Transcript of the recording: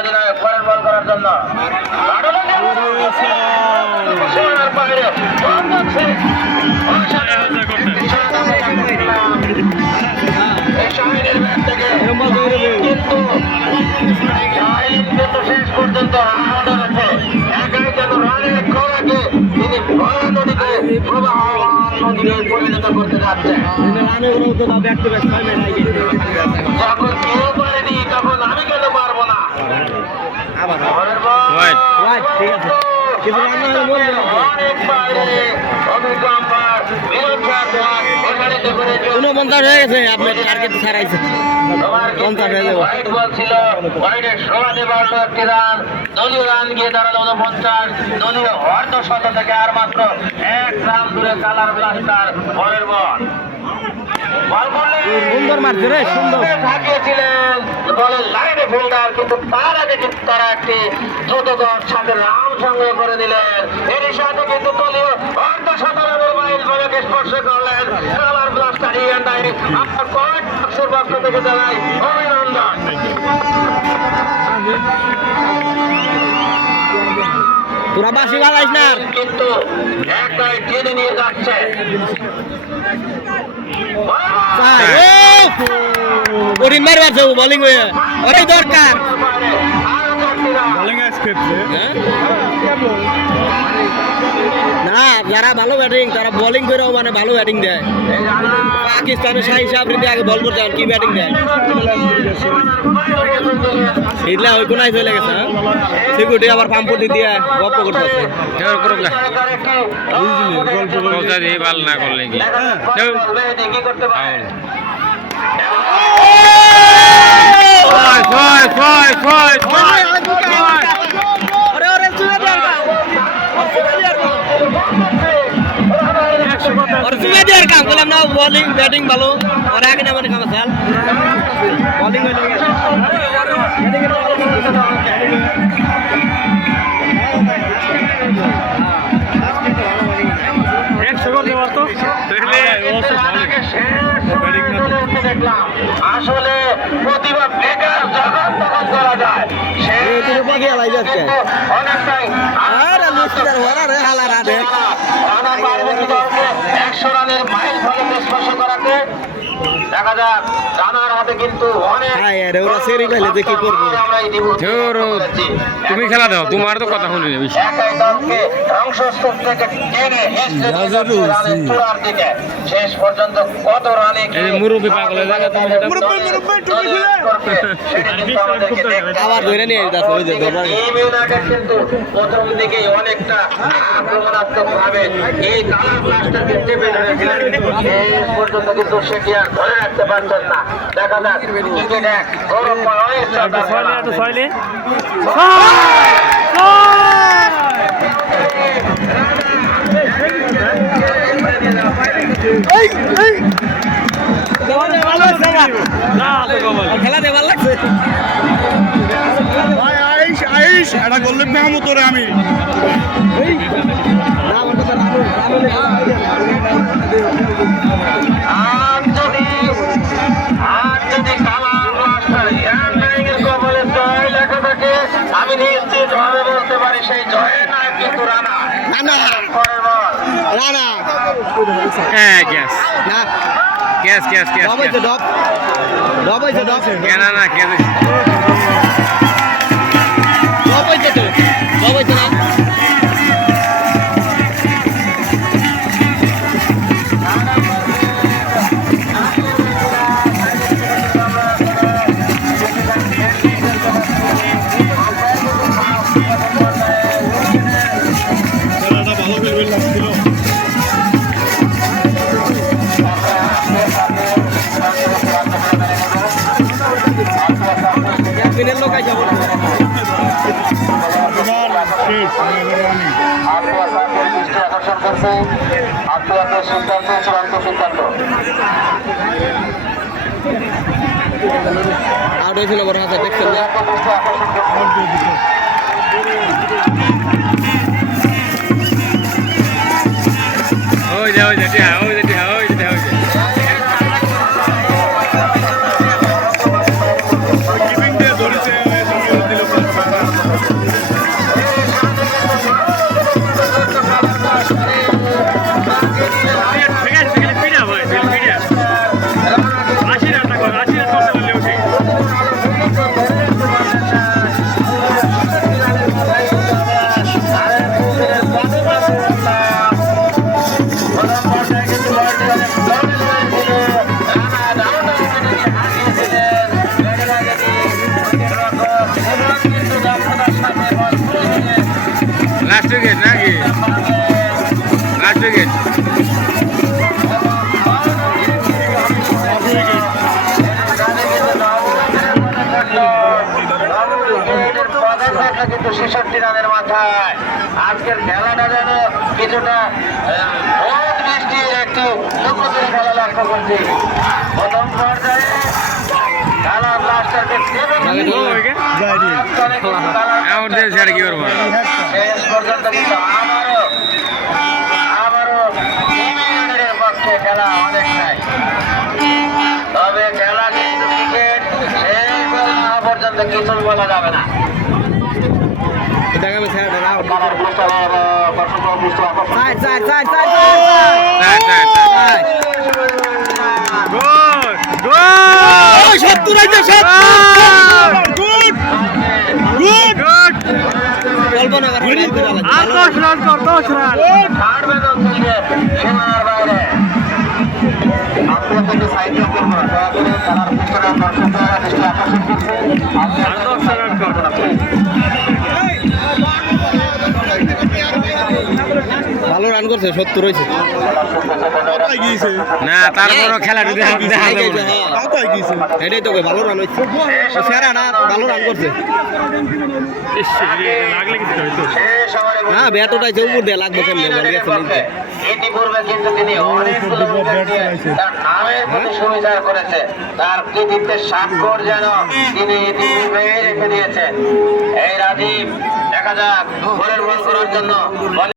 অধিনায়ক পরের বল করার জন্য কিন্তু শেষ পর্যন্ত একাই যেন রানের খোরাকে তিনি ভরা নদীতে প্রবাহ নদীতে পরিণত করতে যাচ্ছেন। যখন কেউ পারেনি তখন আমি কেন পারবো না। উনপঞ্চাশ হয়ে গেছে, আপনার টার্গেট ছাড়াইছে। দলীয় রান গিয়ে দাঁড়ালো 49, দলীয় অর্ধশত থেকে আর মাত্র 1 রান দূরে কালার ব্লাস্টার পরের বল। সুন্দর মারছে রে, সুন্দর থাকিয়েছিলেন বলের লাইনে ফিল্ডার, কিন্তু তার আগে তারা একটি দ্রুত দল সাথে রান সংগ্রহ করে দিলেন। এর সাথে কিন্তু দলীয় অর্ধশত রানের মাইল ফলকে স্পর্শ করলেন কালার ব্লাস্টার ইন্ডিয়ান। আপনার কয়েক বছর পক্ষ থেকে জানাই অভিনন্দন। তোরা বাসি বাজাইস না, কিন্তু একটাই টেনে নিয়ে যাচ্ছে। বোলিং হয়ে অনেক দরকার। না, যারা ভালো ব্যাটিং তারা বোলিং করেও মানে ভালো ব্যাটিং দেয়। পাকিস্তানের শাহিদ সাবরিতে আগে বল করতে কি ব্যাটিং দেয়, এগুলা ওই কোনায় চলে গেছে। সিকিউরিটি আবার পাম্পটি দিয়ে গল্প করতেছে। ভাল না করলে কি কাম করলাম না, বোলিং ব্যাটিং ভালো আর আগে না মানে খামা চাল বোলিং আসলে প্রতিভা বেকার যখন তখন করা যায় অনেকটাই 100 রানের মাইল ফলকে স্পর্শ করাতে দেখা যাক রানার হাতে কিন্তু অনেক। তুমি খেলা দাও, তোমার তো কথা শুনি একাই দলকে ধ্বংসস্তূপ থেকে টেনে চূড়ার দিকে শেষ পর্যন্ত কত রানে মুরব্বী পাগল হয়ে যাবে। কিন্তু প্রথম দিকে অনেকটা আক্রমণাত্মক ভাবে এই কালার ব্লাস্টারকে চেপে ধরেছিলেন, শেষ পর্যন্ত কিন্তু সেটি আর ধরে রাখতে পারছেন না। দেখা যাক ক্রিকেট এক গৌরবময় খেলা দেওয়ার লাগছে। এটা করলেন মেহমত তোরে আমি আমি নিশ্চিত ভাবে বলতে পারি সেই জয়ের নায়ক কিন্তু রানা। রানা হ্যাঁ গ্যাস না গ্যাস গ্যাস গ্যাস ডব হয়েছে, ডব ডব হয়েছে, ডব কেন না গ্যাস ডব হয়েছে, তো ডব হয়েছে না। লোক আছে আকর্ষণ করছে আত্মীয়তার সিদ্ধান্ত, চূড়ান্ত সিদ্ধান্ত। আউট হয়েছিল বড় হাতে, দেখছেন না? ওই যে ওই যে ওই যে ওই যে ওই যে ধরেছে কথা কিন্তু 66 রানের মাথায়। আজকের খেলাটা যেন কিছুটা রোদ বৃষ্টির একটি লুকোচুরি খেলা লক্ষ্য করছি। প্রথম পর্যায়ে খেলার লাস্টারকে আমার দেশ ছেড়ে কি করবো শেষ পর্যন্ত কিন্তু আবারও ইংল্যান্ডের পক্ষে খেলা অনেকটাই। তবে খেলা কিন্তু ক্রিকেট শেষ বল না হওয়া পর্যন্ত কিছু বলা যাবে না। দেখাবে স্যার খেলার পৃষ্ঠা দর্শক দৃষ্টি আকর্ষণ গোল গোল 70 আইছে 70 গুড গুড গুড কল্পনা করে আর 10 রান কর 10 রান ছাড়বে না থেকে সীমানার বাইরে। আপনারা কিন্তু সাইড করবেন না, দয়া করে খেলার পৃষ্ঠা দর্শকরা দৃষ্টি আকর্ষণ করছে। আর 10 রান কর ভালো রান করছে 70 হইছে কোথায় গিয়েছে না তারপরও খেলাটা দেখা যাবে না কোথায় গিয়েছে এটাই তো ভালো রান হইছে সেরা না ভালো রান করছে ইস লাগলে কিছু হইতো শেষ ওভারে হ্যাঁ ব্যাট উঠাইছে উপর দিয়ে লাগবে কেমনে বল গেছে নিচে ইতিপূর্বে কিন্তু তিনি অনেকগুলো উইকেট নিয়ে তার নামের প্রতি সুবিচার করেছে। তার কৃতিত্বের স্বাক্ষর যেন তিনি ইতিপূর্বে রেখে দিয়েছেন। এই রাজীব দেখা যাক গোলের বল করার জন্য